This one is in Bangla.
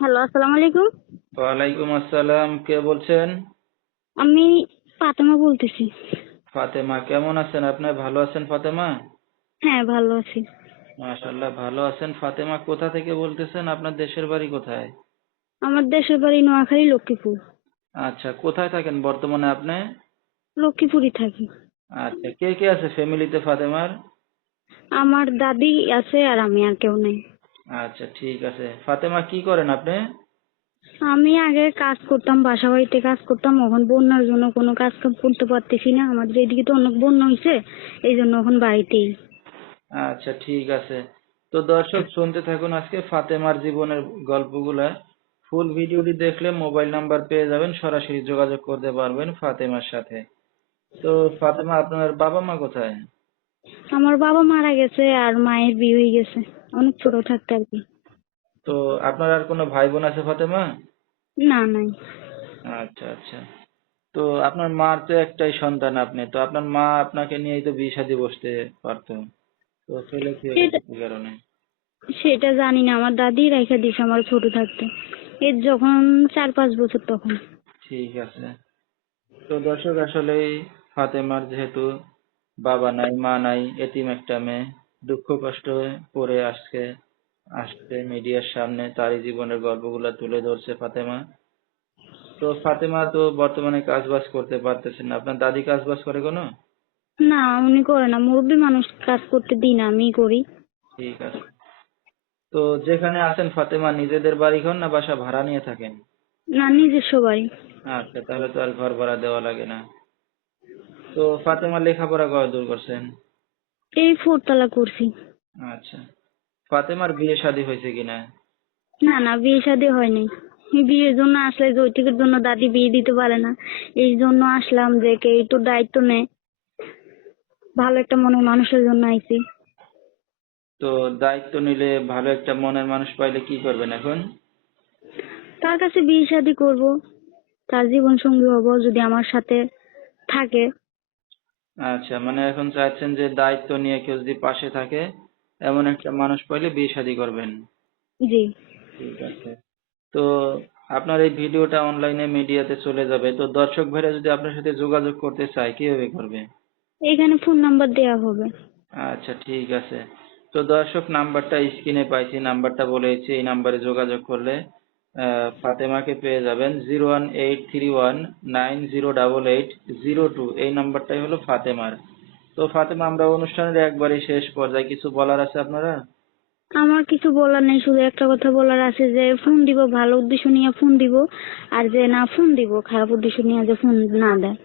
হ্যালো আসসালামু আলাইকুম। ওয়ালাইকুম আসসালাম কে বলছেন? আমি ফাতেমা বলতেছি। ফাতেমা কেমন আছেন? আপনি ভালো আছেন ফাতেমা? হ্যাঁ ভালো আছি। মাশাল্লাহ ভালো আছেন। ফাতেমা কোথা থেকে বলতেছেন? আপনার দেশের বাড়ি কোথায়? আমার দেশের বাড়ি নোয়াখালী লক্ষ্মীপুর। আচ্ছা কোথায় থাকেন বর্তমানে আপনি? লক্ষ্মীপুরই থাকি। আচ্ছা কে কে আছে ফ্যামিলিতে ফাতেমার? আমার দাদি আছে আর আমি আর কেউ নেই। আচ্ছা ঠিক আছে। ফাতেমা কি করেন আপনি? আমি আগে কাজ করতাম বাসা বাড়িতে কাজ করতাম। এখন বন্যার জন্য কোনো কাজ কাম করতে পারতেছি না। আমাদের এদিকে তো অনেক বন্যা হয়েছে এই জন্য এখন বাড়িতেই। আচ্ছা ঠিক আছে। তো দর্শক শুনতে থাকুন আজকে ফাতেমার জীবনের গল্পগুলা। ফুল ভিডিওটি দেখলে মোবাইল নাম্বার পেয়ে যাবেন সরাসরি যোগাযোগ করতে পারবেন ফাতেমার সাথে। তো ফাতেমা আপনার বাবা মা কোথায়? আমার বাবা মারা গেছে আর মায়ের বিয়ে হয়ে গেছে। অনেক ছোট থাকতে আর কি তো আপনার আর কোনো ভাই বোন আছে ফাতেমা? না নাই। আচ্ছা আচ্ছা। তো আপনার মার তো একটাই সন্তান আপনি তো আপনার মা আপনাকে নিয়েই তো বিয়ে শাদী বসতে পারতো। তো ছেলে কি সেটা- কি কারণে? সেটা জানি না আমার দাদি রেখে দিয়েছে আমার ছোট থাকতে। এর যখন চার পাঁচ বছর তখন। ঠিক আছে। তো দর্শক আসলে ফাতেমার যেহেতু বাবা নাই মা নাই এতিম একটা মেয়ে। দুঃখ কষ্ট পড়ে আজকে আসছে মিডিয়ার সামনে তারই জীবনের গল্পগুলো তুলে ধরছে ফাতেমা। তো ফাতেমা তো বর্তমানে কাজ বাজ করতে পারতেছেন না। আপনার দাদি কাজ বাজ করে কোনো? না উনি করে না। মুরব্বী মানুষ কাজ করতে দিই না আমিই করি। ঠিক আছে। তো যেখানে আছেন ফাতেমা নিজেদের বাড়ি ঘর না বাসা ভাড়া নিয়ে থাকেন? না নিজস্ব বাড়ি। আচ্ছা তাহলে তো আর ঘর ভাড়া দেওয়া লাগে না। তো ফাতেমা লেখাপড়া কত দূর করছেন? এই ফোরতলা করছি। আচ্ছা। ফাতেমার বিয়ে শাদী হয়েছে কিনা? না না বিয়ে শাদী হয়নি। বিয়ের জন্য আসলে যৌতুকের জন্য দাদি বিয়ে দিতে পারে না। এই জন্য আসলাম যে কে একটু দায়িত্ব নেয়। ভালো একটা মনের মানুষের জন্য আইছি। তো দায়িত্ব নিলে ভালো একটা মনের মানুষ পাইলে কি করবেন এখন? তার কাছে বিয়ে শাদী করব। তার জীবন সঙ্গী হব যদি আমার সাথে থাকে। আচ্ছা মানে এখন চাচ্ছেন যে দায়িত্ব নিয়ে কেউ যদি পাশে থাকে এমন একটা মানুষ পাইলে বিয়ে শাদী করবেন। জি। ঠিক আছে। তো আপনার এই ভিডিওটা অনলাইনে মিডিয়াতে চলে যাবে। তো দর্শক ভাইরা যদি আপনার সাথে যোগাযোগ করতে চায় কীভাবে করবে? এখানে ফোন নাম্বার দেওয়া হবে। আচ্ছা ঠিক আছে। তো দর্শক নাম্বারটা স্ক্রিনে পাইছি নাম্বারটা বলেছি এই নাম্বারে যোগাযোগ করলে ফাতেমাকে পেয়ে যাবেন zero one eight three one nine zero double eight zero two. এই নাম্বারটাই হলো ফাতেমার। তো ফাতেমা, আমরা অনুষ্ঠানের একবারই শেষ পর্যায়ে কিছু বলার আছে আপনারা? আমার কিছু বলার নেই, শুধু একটা কথা বলার আছে যে ফোন দিব, ভালো উদ্দেশ্য নিয়ে ফোন দিব, আর যে না ফোন দিব, খারাপ উদ্দেশ্য নিয়ে যে ফোন না দেয়।